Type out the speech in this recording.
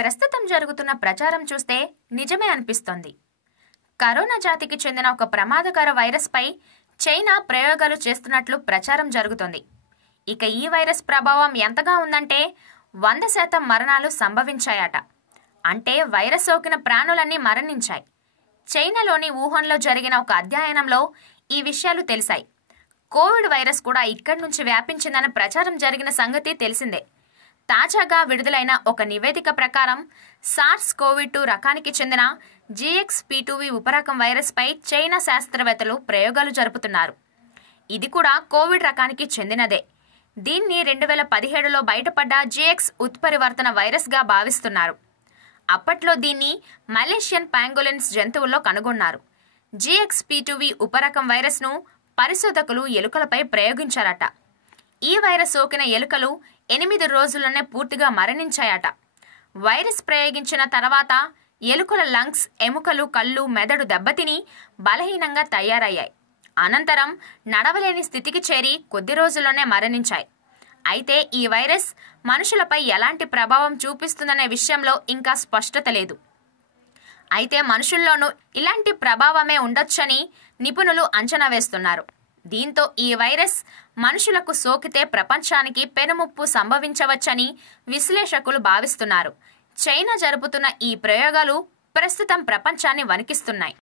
ప్రస్తుతం జరుగుతున్న ప్రచారం చూస్తే నిజమే అనిపిస్తోంది. కరోనా జాతికి చెందిన ఒక ప్రమాదకర వైరస్పై చైనా ప్రయోగాలు చేస్తున్నట్లు ప్రచారం జరుగుతోంది. ఇక ఈ వైరస్ ప్రభావం ఎంతగా ఉందంటే 100% మరణాలు సంభవించాయట. అంటే వైరస్ సోకిన ప్రాణులన్నీ మరణించాయి. చైనాలోని వుహాన్లో జరిగిన ఒక అధ్యయనంలో ఈ విషయాలు తెలిసాయి. కోవిడ్ వైరస్ కూడా ఇక్కడి నుంచి వ్యాపించిందన్న ప్రచారం జరిగిన సంగతి తెలిసిందే. తాజాగా విడుదలైన ఒక నివేదిక ప్రకారం SARS-CoV-2 రకానికి చెందిన GXP2V ఉపరకం వైరస్పై చైనా శాస్త్రవేత్తలు ప్రయోగాలు జరుపుతున్నారు. ఇది కూడా కోవిడ్ రకానికి చెందినదే. దీన్ని 2017లో బయటపడ్డ GX ఉత్పరివర్తన వైరస్గా భావిస్తున్నారు. అప్పట్లో దీన్ని మలేషియన్ పాంగోలిన్స్ జంతువుల్లో కనుగొన్నారు. GXP2V ఉపరకం వైరస్ను పరిశోధకులు ఎలుకలపై ప్రయోగించారట. ఈ వైరస్ సోకిన ఎలుకలు 8 రోజుల్లోనే పూర్తిగా మరణించాయట. వైరస్ ప్రయోగించిన తర్వాత ఎలుకల లంగ్స్, ఎముకలు, కళ్ళు, మెదడు దెబ్బతిని బలహీనంగా తయారయ్యాయి. అనంతరం నడవలేని స్థితికి చేరి కొద్ది రోజుల్లోనే మరణించాయి. అయితే ఈ వైరస్ మనుషులపై ఎలాంటి ప్రభావం చూపిస్తుందనే విషయంలో ఇంకా స్పష్టత లేదు. అయితే మనుషుల్లోనూ ఇలాంటి ప్రభావమే ఉండొచ్చని నిపుణులు అంచనా వేస్తున్నారు. దీంతో ఈ వైరస్ మనుషులకు సోకితే ప్రపంచానికి పెనుముప్పు సంభవించవచ్చని విశ్లేషకులు భావిస్తున్నారు. చైనా జరుపుతున్న ఈ ప్రయోగాలు ప్రస్తుతం ప్రపంచాన్ని వణికిస్తున్నాయి.